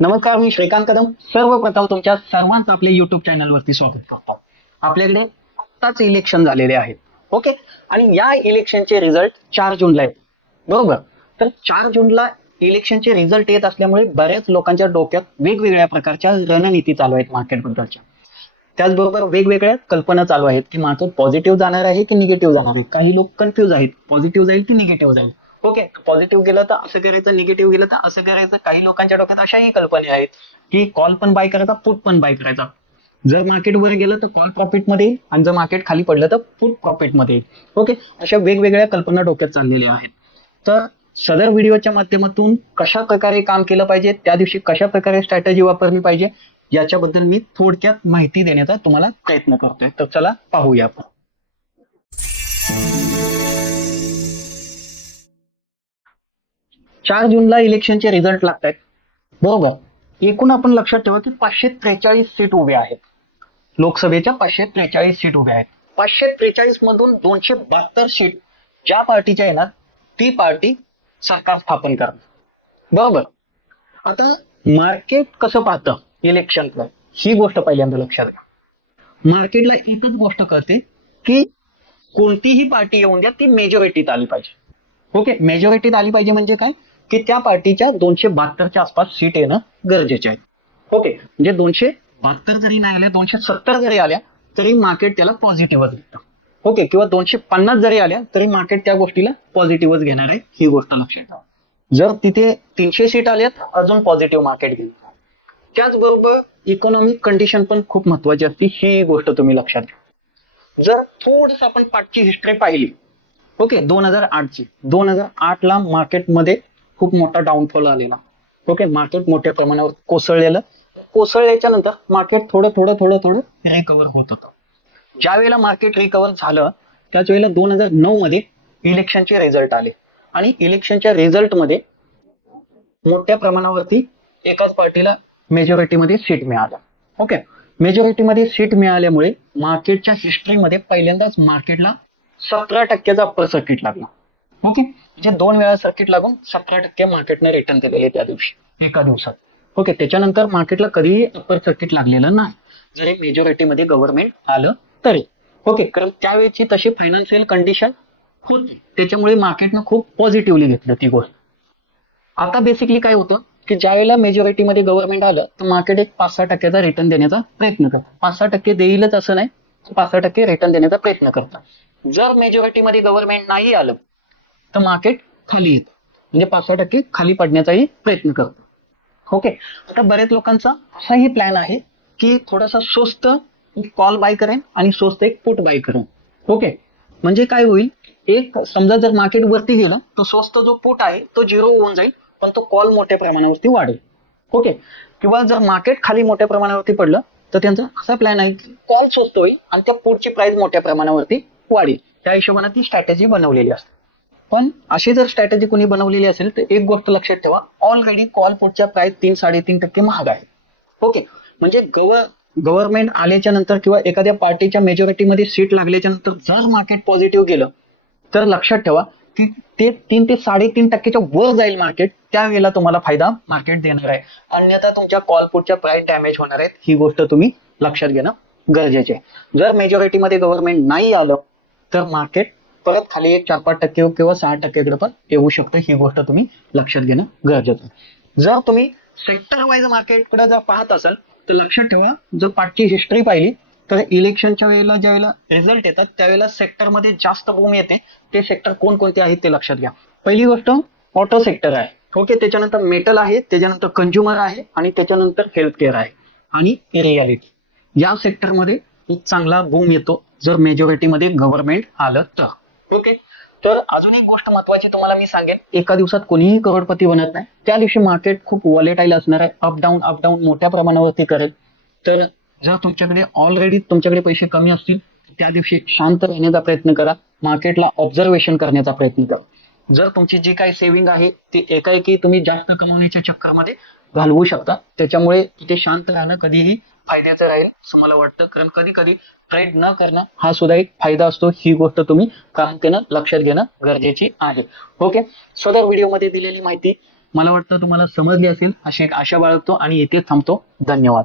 नमस्कार मी श्रीकांत कदम. सर्वप्रथम तुमच्या सर्वांचं आपल्या युट्यूब चॅनलवरती स्वागत करतो. आपल्याकडे आत्ताच इलेक्शन झालेले आहेत. ओके आणि या इलेक्शनचे रिझल्ट चार जूनला आहेत. बरोबर? तर चार जूनला इलेक्शनचे रिझल्ट येत असल्यामुळे बऱ्याच लोकांच्या डोक्यात वेगवेगळ्या प्रकारच्या रणनीती चालू आहेत मार्केटबद्दलच्या त्याचबरोबर वेगवेगळ्या कल्पना चालू आहेत की मार्केट पॉझिटिव्ह जाणार आहे की निगेटिव्ह जाणार आहे. काही लोक कन्फ्युज आहेत. पॉझिटिव्ह जाईल की निगेटिव्ह जाईल. ओके पॉझिटिव्ह गेलं तर असं करायचं निगेटिव्ह गेलं तर असं करायचं. काही लोकांच्या डोक्यात अशाही कल्पना आहेत की कॉल पण बाय करायचा पुट पण बाय करायचा. जर मार्केट वर गेलं तर कॉल प्रॉफिटमध्ये येईल आणि जर मार्केट खाली पडलं तर पुट प्रॉफिटमध्ये येईल. ओके अशा वेगवेगळ्या कल्पना डोक्यात चाललेल्या आहेत. तर सदर व्हिडिओच्या माध्यमातून कशा प्रकारे काम केलं पाहिजे त्या दिवशी कशा प्रकारे स्ट्रॅटेजी वापरली पाहिजे याच्याबद्दल मी थोडक्यात माहिती देण्याचा तुम्हाला प्रयत्न करतोय. तर चला पाहूया आपण. चार जूनला इलेक्शनचे रिझल्ट लागत आहेत बरोबर. एकूण आपण लक्षात ठेवा की पाचशे त्रेचाळीस सीट उभ्या आहेत. लोकसभेच्या पाचशे त्रेचाळीस सीट उभ्या आहेत. पाचशे त्रेचाळीस मधून दोनशे बहात्तर सीट ज्या पार्टीच्या येणार ती पार्टी सरकार स्थापन करणार. बरोबर. आता मार्केट कसं पाहतं इलेक्शनकडे? ही गोष्ट पहिल्यांदा लक्षात घ्या. मार्केटला एकच गोष्ट कळते की कोणतीही पार्टी येऊन द्या ती मेजॉरिटीत आली पाहिजे. ओके? मेजॉरिटीत आली पाहिजे म्हणजे काय? की त्या पार्टीच्या दोनशे बहात्तरच्या आसपास सीट येणं गरजेचे आहे. ओके. म्हणजे दोनशे बहात्तर जरी नाही आल्या दोनशे सत्तर जरी आल्या तरी मार्केट त्याला पॉझिटिव्हच घेतं ओके किंवा दोनशे पन्नास जरी आल्या तरी मार्केट त्या गोष्टीला पॉझिटिव्हच घेणार आहे ही गोष्ट लक्षात ठेवा. जर तिथे तीनशे सीट आल्यात अजून पॉझिटिव्ह मार्केट घेणार त्याचबरोबर इकॉनॉमिक कंडिशन पण खूप महत्वाची असते ही गोष्ट तुम्ही लक्षात घ्या. जर थोडस आपण पाठची हिस्ट्री पाहिली ओके दोन हजार आठची दोन हजार आठ ला मार्केटमध्ये खूप मोठा डाऊनफॉल आलेला. ओके मार्केट मोठ्या प्रमाणावर कोसळलेलं. कोसळल्याच्या नंतर मार्केट थोडं थोडं थोडं थोडं रिकवर होत होतं. ज्या वेळेला मार्केट रिकवर झालं त्याच वेळेला दोन हजार नऊ मध्ये इलेक्शनचे रिझल्ट आले. आणि इलेक्शनच्या रिझल्टमध्ये मोठ्या प्रमाणावरती एकाच पार्टीला मेजॉरिटीमध्ये सीट मिळाल्या ओके मेजॉरिटीमध्ये सीट मिळाल्यामुळे मार्केटच्या हिस्ट्रीमध्ये पहिल्यांदाच मार्केटला सतरा टक्क्याचा अप्पर सर्किट लागला. ओके? म्हणजे दोन वेळा सर्किट लागून सतरा टक्के मार्केटने रिटर्न केलेले त्या दिवशी एका दिवसात. ओके त्याच्यानंतर मार्केटला कधीही अप्पर सर्किट लागलेलं नाही जरी मेजॉरिटीमध्ये गव्हर्नमेंट आलं तरी. ओके कारण त्यावेळेची तशी फायनान्शियल कंडिशन होती. त्याच्यामुळे मार्केटनं खूप पॉझिटिव्हली घेतलं ती गोष्ट. आता बेसिकली काय होतं की ज्या वेळेला मेजॉरिटीमध्ये गव्हर्नमेंट आलं तर मार्केट एक पाच सहा टक्क्याचा रिटर्न देण्याचा प्रयत्न करतं. पाच सहा टक्के देईलच असं नाही पाच सहा टक्के रिटर्न देण्याचा प्रयत्न करतं. जर मेजॉरिटीमध्ये गव्हर्नमेंट नाही आलं तर मार्केट खाली येतं. म्हणजे पाच सहा टक्के खाली पडण्याचाही प्रयत्न करतो. ओके? आता बऱ्याच लोकांचा असाही प्लॅन आहे की थोडासा स्वस्त कॉल बाय करेन आणि स्वस्त एक पुट बाय करेन. ओके? म्हणजे काय होईल? एक समजा जर मार्केट वरती गेलं तर स्वस्त जो पुट आहे तो झिरो होऊन जाईल पण तो कॉल मोठ्या प्रमाणावरती वाढेल. ओके? किंवा जर मार्केट खाली मोठ्या प्रमाणावरती पडलं तर त्यांचा असा प्लॅन आहे की कॉल स्वस्त होईल आणि त्या पुटची प्राइस मोठ्या प्रमाणावरती वाढेल. त्या हिशोबाने ती स्ट्रॅटेजी बनवलेली असते. पण अशी जर स्ट्रॅटेजी कोणी बनवलेली असेल तर एक गोष्ट लक्षात ठेवा. ऑलरेडी कॉल पुटच्या प्राइस तीन साडेतीन टक्के महाग आहे. ओके म्हणजे गव गव्हर्नमेंट आल्याच्यानंतर किंवा एखाद्या पार्टीच्या मेजॉरिटीमध्ये सीट लागल्याच्या नंतर जर मार्केट पॉझिटिव्ह गेलं तर लक्षात ठेवा की ते तीन ते साडेतीन टक्केच्या वर जाईल मार्केट त्यावेळेला तुम्हाला फायदा मार्केट देणार आहे. अन्यथा तुमच्या कॉल पुटच्या प्राइस डॅमेज होणार आहेत. ही गोष्ट तुम्ही लक्षात घेणं गरजेचे आहे. जर मेजॉरिटीमध्ये गव्हर्नमेंट नाही आलं तर मार्केट परत खाली एक चार पाच टक्के किंवा सहा टक्केकडे पण येऊ शकतं. ही गोष्ट तुम्ही लक्षात घेणं गरजेचं जर तुम्ही सेक्टर वाईज मार्केटकडे जर पाहत असाल तर लक्षात ठेवा जर पाठची हिस्ट्री पाहिली तर इलेक्शनच्या वेळेला ज्या वेळेला रिझल्ट येतात त्यावेळेला सेक्टरमध्ये जास्त बूम येते. ते सेक्टर कोणकोणते आहेत ते लक्षात घ्या. पहिली गोष्ट ऑटो सेक्टर आहे. ओके त्याच्यानंतर मेटल आहे त्याच्यानंतर कंझ्युमर आहे आणि त्याच्यानंतर हेल्थ केअर आहे. आणि रियालिटी या सेक्टरमध्ये एक चांगला बूम येतो जर मेजॉरिटीमध्ये गव्हर्नमेंट आलं तर. ओके? तर अजून एक गोष्ट महत्वाची तुम्हाला मी सांगेन. एका दिवसात कोणीही करोडपती बनत नाही. त्या दिवशी मार्केट खूप वॉलेटाईल असणार आहे. अप डाऊन अप डाऊन मोठ्या प्रमाणावरती करेल. तर जर तुमच्याकडे ऑलरेडी तुमच्याकडे पैसे कमी असतील त्या दिवशी शांत राहण्याचा प्रयत्न करा. मार्केटला ऑब्झर्वेशन करण्याचा प्रयत्न करा. जर तुमची जी काही सेव्हिंग आहे ती एकाएकी तुम्ही जास्त कमवण्याच्या चक्करमध्ये घालवू शकता. त्याच्यामुळे तिथे शांत राहणं कधीही फायद्याचं राहील असं मला वाटतं. कारण कधी कधी ट्रेड न करणं हा सुद्धा एक फायदा असतो. ही गोष्ट तुम्ही प्रामुख्यानं लक्षात घेणं गरजेची आहे. ओके सदर व्हिडिओमध्ये दिलेली माहिती मला वाटतं तुम्हाला समजली असेल. अशी एक आशा बाळगतो आणि इथे थांबतो. धन्यवाद.